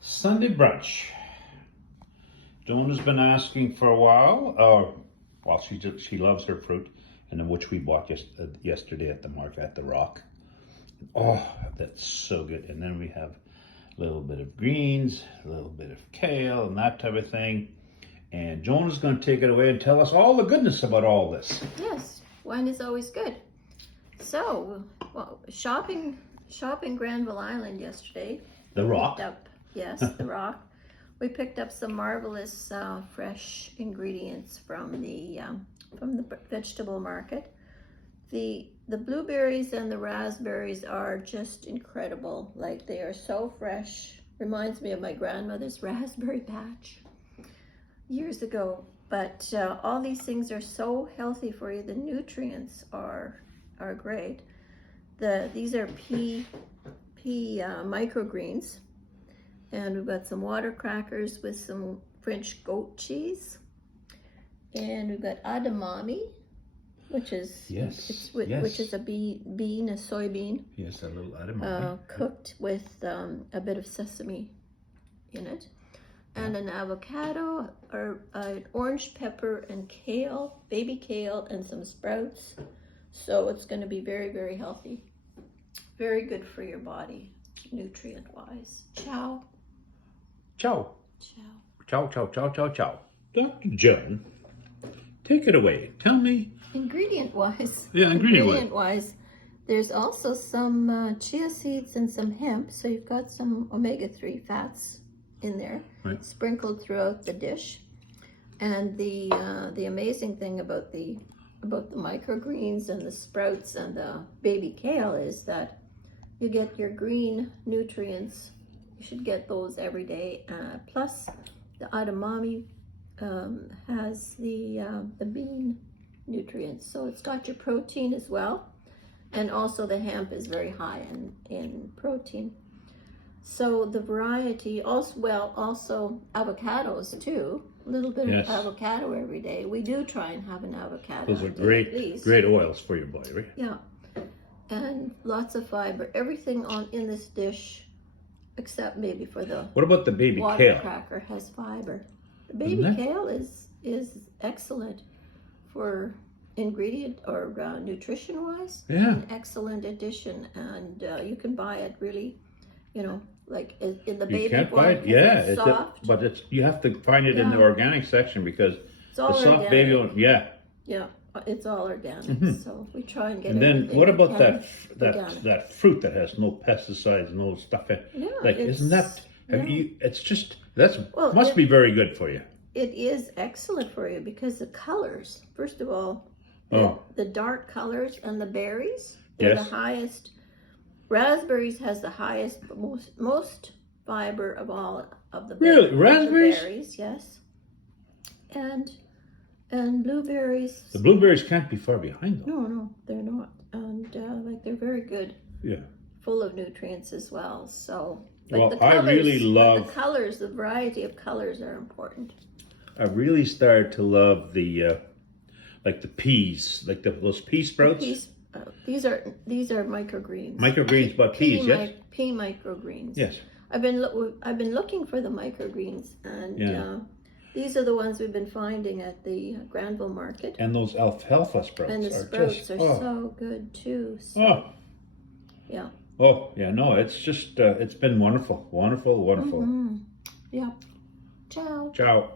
Sunday brunch. Joan has been asking for a while. Well, she loves her fruit, and which we bought yesterday at the market at the Rock. Oh, that's so good. And then we have a little bit of greens, a little bit of kale, and that type of thing. And Joan is going to take it away and tell us all the goodness about all this. Yes, wine is always good. So, shopping Granville Island yesterday. The Rock. Yes, the Rock. We picked up some marvelous fresh ingredients from the vegetable market. The blueberries and the raspberries are just incredible. Like, they are so fresh. Reminds me of my grandmother's raspberry patch years ago. But all these things are so healthy for you. The nutrients are great. These are pea microgreens. And we've got some water crackers with some French goat cheese. And we've got edamame, which is which is a bean, a soybean. Yes, a little edamame. Cooked with a bit of sesame in it. And an avocado, or an orange pepper and kale, baby kale, and some sprouts. So it's going to be very, very healthy. Very good for your body, nutrient-wise. Ciao. Ciao. Ciao. Ciao, ciao, ciao, ciao, ciao. Dr. Joan, take it away. Tell me. Ingredient-wise. Yeah, ingredient-wise. There's also some chia seeds and some hemp. So you've got some omega-3 fats in there, right, sprinkled throughout the dish. And the amazing thing about the microgreens and the sprouts and the baby kale is that you get your green nutrients. You should get those every day. Plus, the edamame has the bean nutrients, so it's got your protein as well, and also the hemp is very high in protein. So the variety, also avocados too. A little bit of avocado every day. We do try and have an avocado. Those are great oils for your body, right? Yeah, and lots of fiber. Everything in this dish, except maybe for the what about the baby water kale? Cracker has fiber. The baby kale is excellent for ingredient or nutrition wise. Yeah, an excellent addition, and you can buy it really, like in the baby. You can't buy it. Yeah, it's soft. but you have to find it in the organic section because the soft organic. Baby one, yeah, it's all organic. So we try and get. And then what about that fruit that has no pesticides, no stuff in? Yeah, like isn't that? It's just must be very good for you. It is excellent for you because the colors. First of all, the dark colors and the berries. They're the highest. Raspberries has the highest, most fiber of all of the raspberries, yes. And blueberries. The blueberries can't be far behind though. No, they're not. And they're very good. Yeah. Full of nutrients as well. So, the colors, I really love the colors. The variety of colors are important. I really started to love the like the peas, like those pea sprouts. These are microgreens. Microgreens, but peas, yes. Pea microgreens. Yes. I've been looking for the microgreens, and these are the ones we've been finding at the Granville market. And those alfalfa sprouts. And the sprouts are so good too. So, yeah. Oh yeah, no, it's just it's been wonderful, wonderful, wonderful. Yeah. Ciao. Ciao.